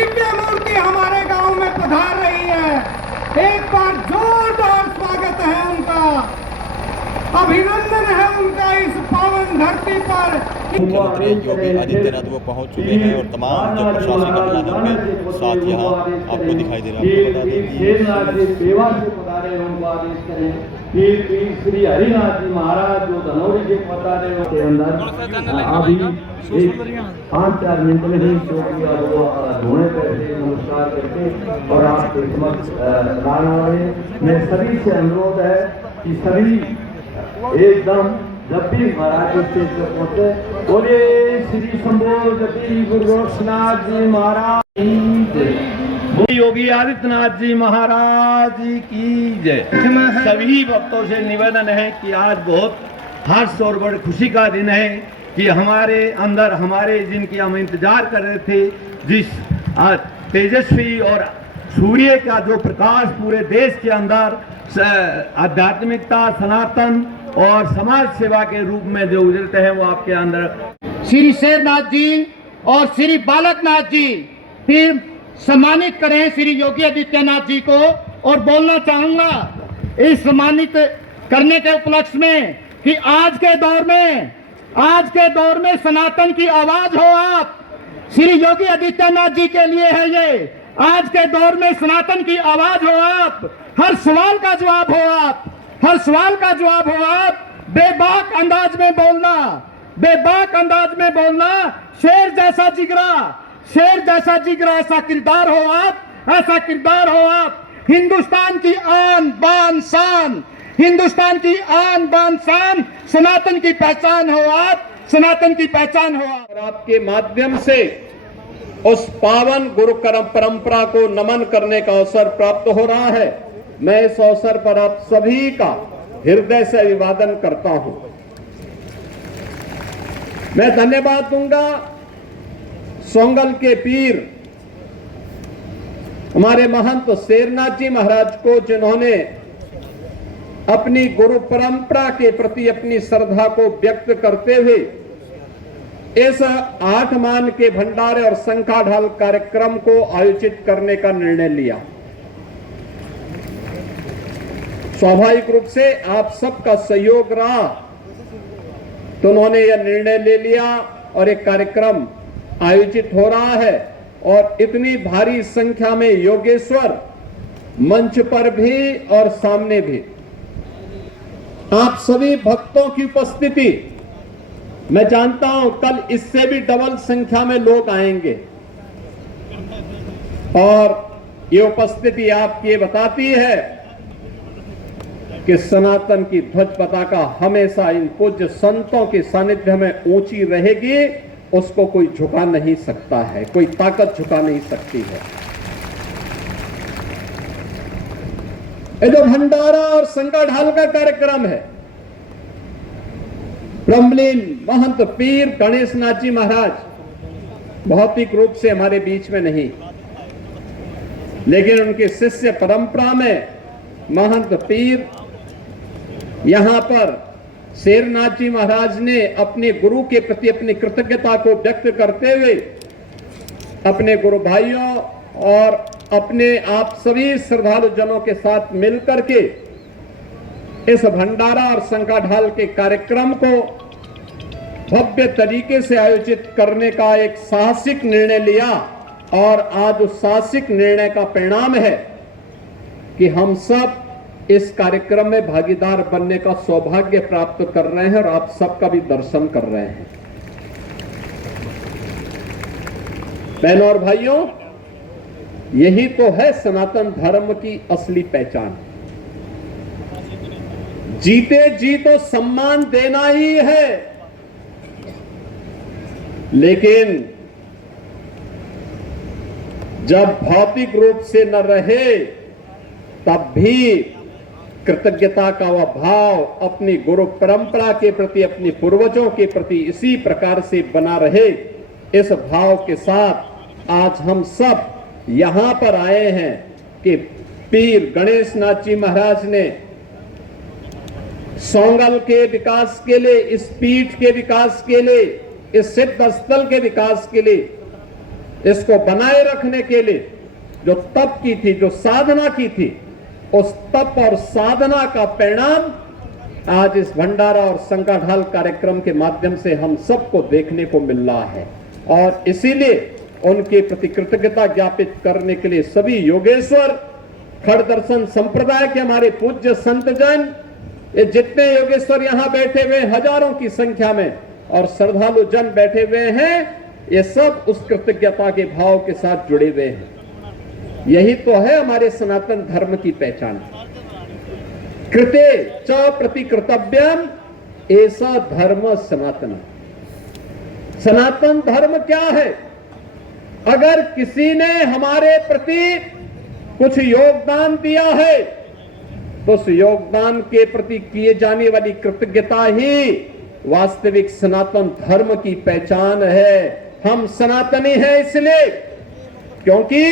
दिव्य मूर्ति हमारे गांव में पधार रही है। एक बार जोरदार स्वागत है उनका, अभिनंदन है उनका इस पावन धरती पर। मुख्यमंत्री योगी आदित्यनाथ वो पहुंच चुके हैं और तमाम जो प्रशासनिक अमला है उनके साथ यहाँ आपको दिखाई दे रहा है। आपको बता दें कि श्री हरिनाथ जी महाराज जो धनौरी के पधारे के अंदर अभी 5-4 मिनट में ही धोने पे नमस्कार करके और आपके समक्ष लाना है। मैं सभी से अनुरोध है कि सभी एकदम जब भी महाराज स्टेज पर पहुंचे बोलिए श्री शंभो जपी गुरु गोरक्षनाथ जी महाराज की जय, योगी आदित्यनाथ जी महाराज की जय। सभी भक्तों से निवेदन है कि आज बहुत हर्ष और बड़ी खुशी का दिन है कि हमारे अंदर हमारे जिनकी हम इंतजार कर रहे थे, जिस तेजस्वी और सूर्य का जो प्रकाश पूरे देश के अंदर आध्यात्मिकता, सनातन और समाज सेवा के रूप में जो उजलते हैं वो आपके अंदर। श्री शेरनाथ जी और श्री बालकनाथ जी फिर सम्मानित करें श्री योगी आदित्यनाथ जी को। और बोलना चाहूंगा इस सम्मानित करने के उपलक्ष्य में कि आज के दौर में सनातन की आवाज हो आप। श्री योगी आदित्यनाथ जी के लिए है ये। आज के दौर में सनातन की आवाज हो आप, हर सवाल का जवाब हो आप, हर सवाल का जवाब हो आप। बेबाक अंदाज में बोलना, बेबाक अंदाज में बोलना, शेर जैसा जिगरा ऐसा किरदार हो आप, ऐसा किरदार हो आप। हिंदुस्तान की आन बान शान, हिंदुस्तान की आन बान शान, सनातन की पहचान हो आप, सनातन की पहचान हो आप। और आपके माध्यम से उस पावन गुरु परंपरा को नमन करने का अवसर प्राप्त हो रहा है। मैं इस अवसर पर आप सभी का हृदय से अभिवादन करता हूं। मैं धन्यवाद दूंगा सोंगल के पीर हमारे महंत शेरनाथ जी महाराज को, जिन्होंने अपनी गुरु परंपरा के प्रति अपनी श्रद्धा को व्यक्त करते हुए इस 8 मान के भंडारे और शंखा ढाल कार्यक्रम को आयोजित करने का निर्णय लिया। स्वाभाविक रूप से आप सबका सहयोग रहा तो उन्होंने यह निर्णय ले लिया और एक कार्यक्रम आयोजित हो रहा है। और इतनी भारी संख्या में योगेश्वर मंच पर भी और सामने भी आप सभी भक्तों की उपस्थिति, मैं जानता हूं कल इससे भी डबल संख्या में लोग आएंगे। और ये उपस्थिति आपकी बताती है कि सनातन की ध्वज पताका हमेशा इन पूज्य संतों के सानिध्य में ऊंची रहेगी। उसको कोई झुका नहीं सकता है, कोई ताकत झुका नहीं सकती है। ये जो भंडारा और शंखा ढाल का कार्यक्रम है, ब्रह्मलीन महंत पीर गणेश नाथ जी महाराज भौतिक रूप से हमारे बीच में नहीं, लेकिन उनके शिष्य परंपरा में महंत पीर यहां पर शेरनाथ जी महाराज ने अपने गुरु के प्रति अपनी कृतज्ञता को व्यक्त करते हुए अपने गुरु भाइयों और अपने आप सभी श्रद्धालु जनों के साथ मिलकर के इस भंडारा और शंखा ढाल के कार्यक्रम को भव्य तरीके से आयोजित करने का एक साहसिक निर्णय लिया। और आज उस साहसिक निर्णय का परिणाम है कि हम सब इस कार्यक्रम में भागीदार बनने का सौभाग्य प्राप्त कर रहे हैं और आप सबका भी दर्शन कर रहे हैं। बहनों और भाइयों, यही तो है सनातन धर्म की असली पहचान। जीते जी तो सम्मान देना ही है, लेकिन जब भौतिक रूप से न रहे तब भी कृतज्ञता का वह भाव अपनी गुरु परंपरा के प्रति, अपने पूर्वजों के प्रति इसी प्रकार से बना रहे। इस भाव के साथ आज हम सब यहां पर आए हैं कि पीर गणेश नाथ जी महाराज ने सोंगल के विकास के लिए, इस पीठ के विकास के लिए, इस सिद्ध स्थल के विकास के लिए इसको बनाए रखने के लिए जो तप की थी, जो साधना की थी, उस तप और साधना का परिणाम आज इस भंडारा और संकाढाल कार्यक्रम के माध्यम से हम सबको देखने को मिल रहा है। और इसीलिए उनके प्रति कृतज्ञता ज्ञापित करने के लिए सभी योगेश्वर, खड़ दर्शन संप्रदाय के हमारे पूज्य संतजन, ये जितने योगेश्वर यहाँ बैठे हुए हजारों की संख्या में और श्रद्धालु जन बैठे हुए हैं, ये सब उस कृतज्ञता के भाव के साथ जुड़े हुए हैं। यही तो है हमारे सनातन धर्म की पहचान। कृते च प्रति कर्तव्यम ऐसा धर्म सनातन। सनातन धर्म क्या है? अगर किसी ने हमारे प्रति कुछ योगदान दिया है तो उस योगदान के प्रति किए जाने वाली कृतज्ञता ही वास्तविक सनातन धर्म की पहचान है। हम सनातनी हैं इसलिए क्योंकि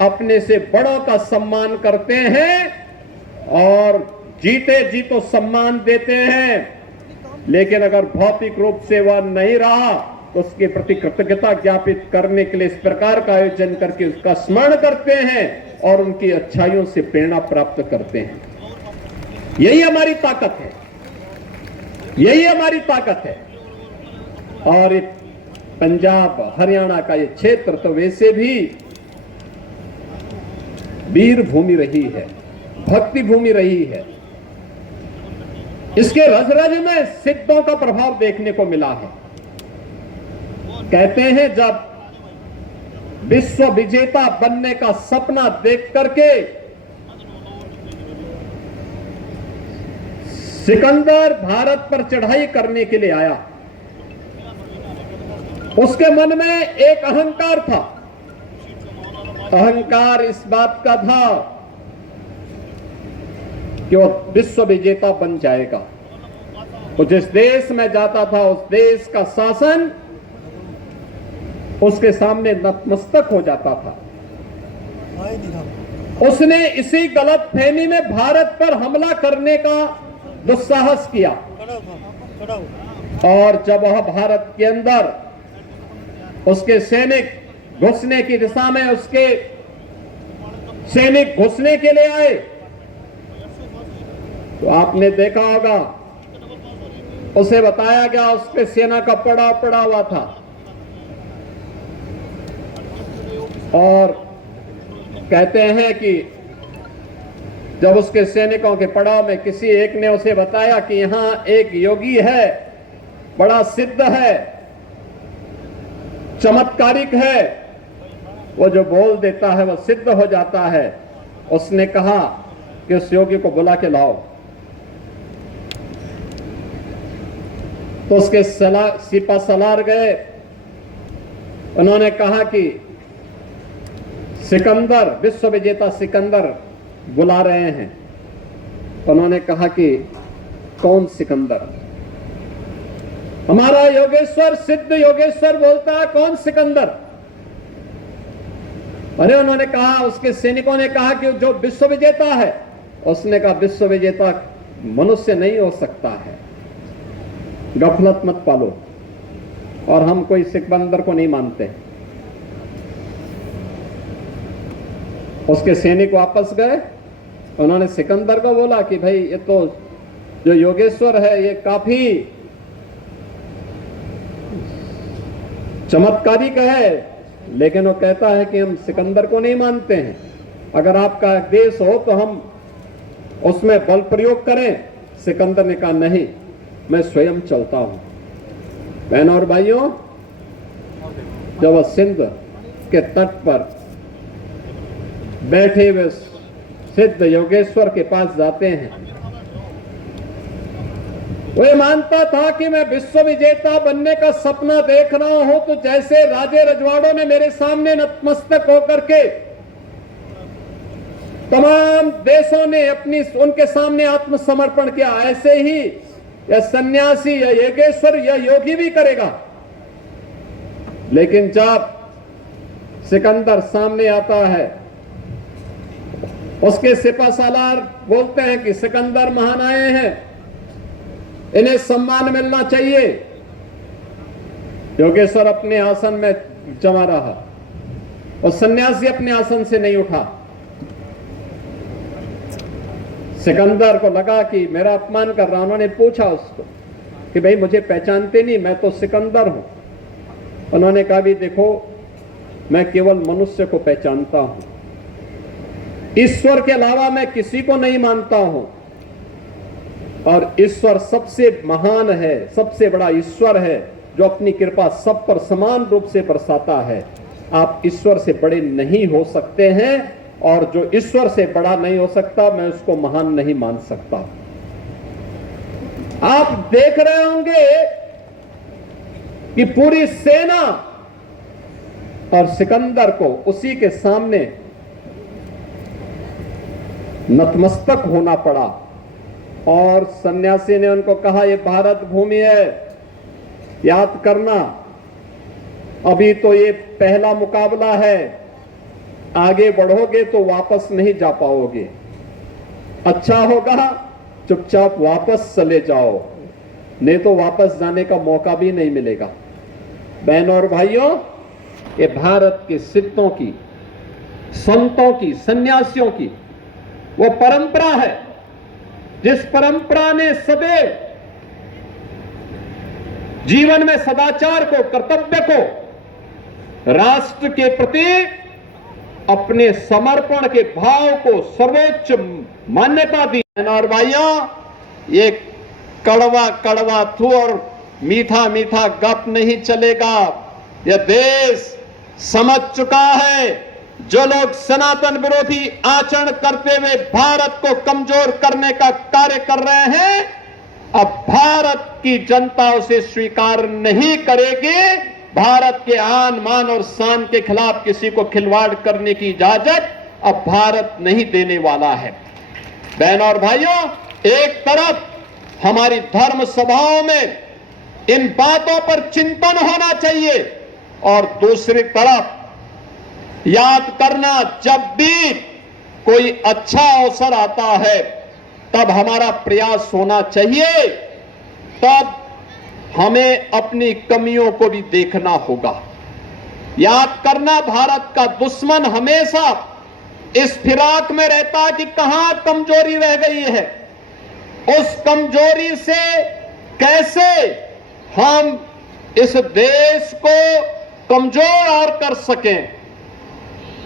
अपने से बड़ों का सम्मान करते हैं और जीते जी तो सम्मान देते हैं, लेकिन अगर भौतिक रूप से वह नहीं रहा तो उसके प्रति कृतज्ञता ज्ञापित करने के लिए इस प्रकार का आयोजन करके उसका स्मरण करते हैं और उनकी अच्छाइयों से प्रेरणा प्राप्त करते हैं। यही हमारी ताकत है, यही हमारी ताकत है। और पंजाब हरियाणा का ये क्षेत्र तो वैसे भी वीर भूमि रही है, भक्ति भूमि रही है। इसके रज रज में सिद्धों का प्रभाव देखने को मिला है। कहते हैं जब विश्व विजेता बनने का सपना देख करके सिकंदर भारत पर चढ़ाई करने के लिए आया, उसके मन में एक अहंकार था। अहंकार इस बात का था कि वो विश्व विजेता बन जाएगा। वो जिस देश में जाता था उस देश का शासन उसके सामने नतमस्तक हो जाता था। उसने इसी गलत फहमी में भारत पर हमला करने का दुस्साहस किया और जब वह भारत के अंदर उसके सैनिक घुसने की दिशा में उसके सैनिक घुसने के लिए आए तो आपने देखा होगा उसे बताया गया उसके सेना का पड़ाव पड़ा हुआ था और कहते हैं कि जब उसके सैनिकों के पड़ाव में किसी एक ने उसे बताया कि यहां एक योगी है, बड़ा सिद्ध है, चमत्कारिक है, वो जो बोल देता है वो सिद्ध हो जाता है। उसने कहा कि उस योगी को बुला के लाओ। तो उसके सिपा सलार गए, उन्होंने कहा कि सिकंदर, विश्व विजेता सिकंदर बुला रहे हैं। उन्होंने कहा कि कौन सिकंदर? हमारा योगेश्वर, सिद्ध योगेश्वर बोलता है कौन सिकंदर? अरे उन्होंने कहा, उसके सैनिकों ने कहा कि जो विश्व विजेता है। उसने कहा विश्व विजेता मनुष्य नहीं हो सकता है, गफलत मत पालो, और हम कोई सिकंदर को नहीं मानते। उसके सैनिक वापस गए, उन्होंने सिकंदर को बोला कि भाई ये तो जो योगेश्वर है ये काफी चमत्कारिक है, लेकिन वो कहता है कि हम सिकंदर को नहीं मानते हैं। अगर आपका देश हो तो हम उसमें बल प्रयोग करें। सिकंदर ने कहा नहीं, मैं स्वयं चलता हूं। बहनों और भाइयों, जब वह सिंध के तट पर बैठे हुए सिद्ध योगेश्वर के पास जाते हैं, वो ये मानता था कि मैं विश्व विजेता बनने का सपना देख रहा हूं तो जैसे राजे रजवाड़ों ने मेरे सामने नतमस्तक होकर के तमाम देशों ने उनके सामने आत्मसमर्पण किया, ऐसे ही या सन्यासी या योगेश्वर या योगी भी करेगा। लेकिन जब सिकंदर सामने आता है, उसके सिपा सालार बोलते हैं कि सिकंदर महान आए हैं, इन्हें सम्मान मिलना चाहिए। योगेश्वर अपने आसन में जमा रहा। और सन्यासी अपने आसन से नहीं उठा। सिकंदर को लगा कि मेरा अपमान कर रहा। उन्होंने पूछा उसको कि भाई मुझे पहचानते नहीं, मैं तो सिकंदर हूं। उन्होंने कहा भी देखो, मैं केवल मनुष्य को पहचानता हूं, ईश्वर के अलावा मैं किसी को नहीं मानता हूं। और ईश्वर सबसे महान है, सबसे बड़ा ईश्वर है जो अपनी कृपा सब पर समान रूप से बरसाता है। आप ईश्वर से बड़े नहीं हो सकते हैं, और जो ईश्वर से बड़ा नहीं हो सकता, मैं उसको महान नहीं मान सकता। आप देख रहे होंगे कि पूरी सेना और सिकंदर को उसी के सामने नतमस्तक होना पड़ा। और सन्यासी ने उनको कहा, यह भारत भूमि है, याद करना, अभी तो ये पहला मुकाबला है, आगे बढ़ोगे तो वापस नहीं जा पाओगे। अच्छा होगा चुपचाप वापस चले जाओ, नहीं तो वापस जाने का मौका भी नहीं मिलेगा। बहनों और भाइयों, ये भारत के सिद्धों की, संतों की, सन्यासियों की वो परंपरा है जिस परंपरा ने सदैव जीवन में सदाचार को, कर्तव्य को, राष्ट्र के प्रति अपने समर्पण के भाव को सर्वोच्च मान्यता दी। और भाइयों, ये कड़वा कड़वा थू और मीठा मीठा गप नहीं चलेगा। यह देश समझ चुका है, जो लोग सनातन विरोधी आचरण करते हुए भारत को कमजोर करने का कार्य कर रहे हैं, अब भारत की जनता उसे स्वीकार नहीं करेगी। भारत के आन मान और शान के खिलाफ किसी को खिलवाड़ करने की इजाजत अब भारत नहीं देने वाला है। बहनों और भाइयों, एक तरफ हमारी धर्म सभाओं में इन बातों पर चिंतन होना चाहिए, और दूसरी तरफ याद करना, जब भी कोई अच्छा अवसर आता है तब हमारा प्रयास होना चाहिए, तब हमें अपनी कमियों को भी देखना होगा। याद करना, भारत का दुश्मन हमेशा इस फिराक में रहता कि कहां कमजोरी रह गई है, उस कमजोरी से कैसे हम इस देश को कमजोर और कर सकें।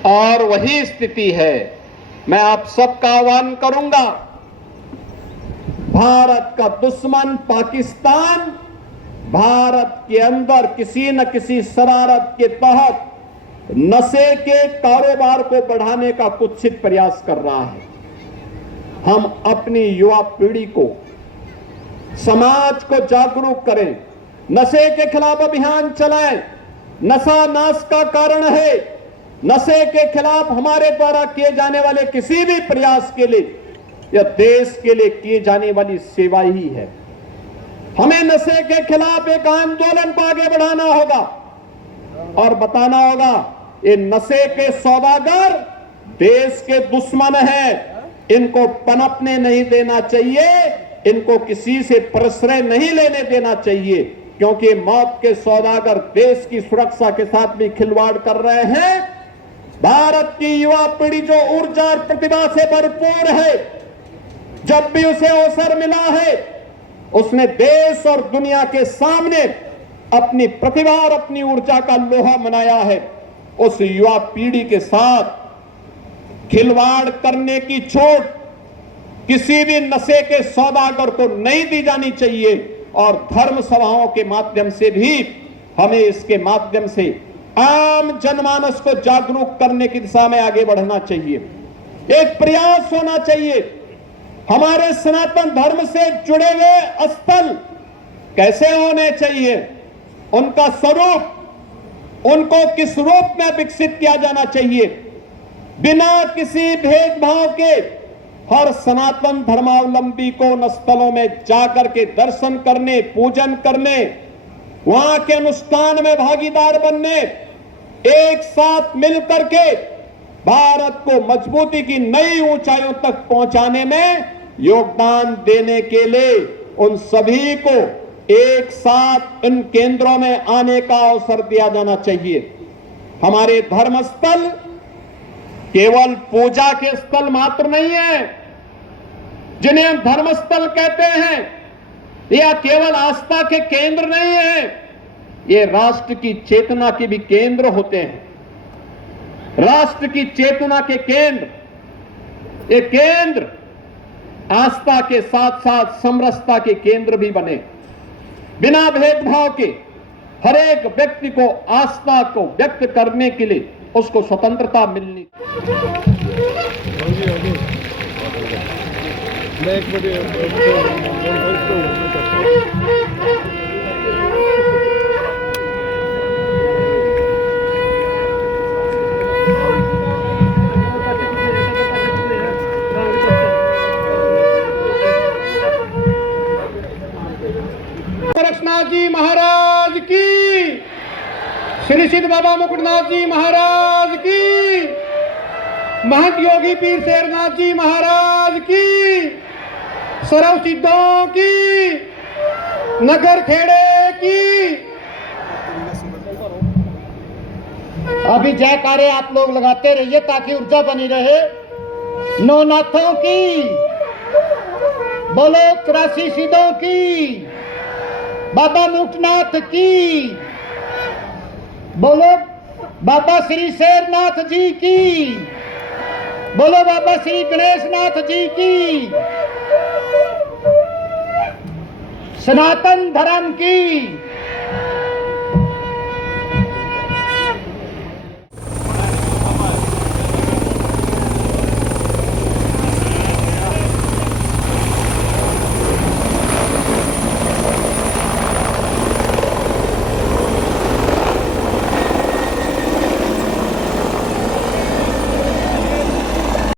और वही स्थिति है। मैं आप सबका आह्वान करूंगा, भारत का दुश्मन पाकिस्तान भारत के अंदर किसी न किसी शरारत के तहत नशे के कारोबार को बढ़ाने का कुत्सित प्रयास कर रहा है। हम अपनी युवा पीढ़ी को, समाज को जागरूक करें, नशे के खिलाफ अभियान चलाएं। नशा नाश का कारण है। नशे के खिलाफ हमारे द्वारा किए जाने वाले किसी भी प्रयास के लिए या देश के लिए किए जाने वाली सेवा ही है। हमें नशे के खिलाफ एक आंदोलन को आगे बढ़ाना होगा और बताना होगा, ये नशे के सौदागर देश के दुश्मन हैं, इनको पनपने नहीं देना चाहिए, इनको किसी से प्रश्रय नहीं लेने देना चाहिए, क्योंकि मौत के सौदागर देश की सुरक्षा के साथ भी खिलवाड़ कर रहे हैं। भारत की युवा पीढ़ी जो ऊर्जा और प्रतिभा से भरपूर है, जब भी उसे अवसर मिला है उसने देश और दुनिया के सामने अपनी प्रतिभा और अपनी ऊर्जा का लोहा मनाया है। उस युवा पीढ़ी के साथ खिलवाड़ करने की छूट किसी भी नशे के सौदागर को नहीं दी जानी चाहिए, और धर्म सभाओं के माध्यम से भी हमें इसके माध्यम से आम जनमानस को जागरूक करने की दिशा में आगे बढ़ना चाहिए। एक प्रयास होना चाहिए। हमारे सनातन धर्म से जुड़े हुए स्थल कैसे होने चाहिए, उनका स्वरूप, उनको किस रूप में विकसित किया जाना चाहिए, बिना किसी भेदभाव के हर सनातन धर्मावलंबी को उन स्थलों में जाकर के दर्शन करने, पूजन करने, वहां के अनुष्ठान में भागीदार बनने, एक साथ मिलकर के भारत को मजबूती की नई ऊंचाइयों तक पहुंचाने में योगदान देने के लिए उन सभी को एक साथ इन केंद्रों में आने का अवसर दिया जाना चाहिए। हमारे धर्मस्थल केवल पूजा के स्थल मात्र नहीं है, जिन्हें हम धर्मस्थल कहते हैं, या केवल आस्था के केंद्र नहीं है, ये राष्ट्र की चेतना के भी केंद्र होते हैं। राष्ट्र की चेतना के केंद्र, ये केंद्र आस्था के साथ साथ समरसता के केंद्र भी बने। बिना भेदभाव के हर एक व्यक्ति को आस्था को व्यक्त करने के लिए उसको स्वतंत्रता मिलनी। गोरक्षनाथ जी महाराज की, श्री सिद्ध बाबा मुकुटनाथ जी महाराज की, महंत योगी पीर शेरनाथ जी महाराज की, सर्व सिद्धों की, नगर खेड़े की। अभी जयकारे आप लोग लगाते रहिए ताकि ऊर्जा बनी रहे। नौनाथों की बोलो, 83 सिद्धों की, बाबा मुकुटनाथ की बोलो, बाबा श्री शेरनाथ जी की बोलो, बाबा श्री गणेशनाथ जी की, सनातन धर्म की।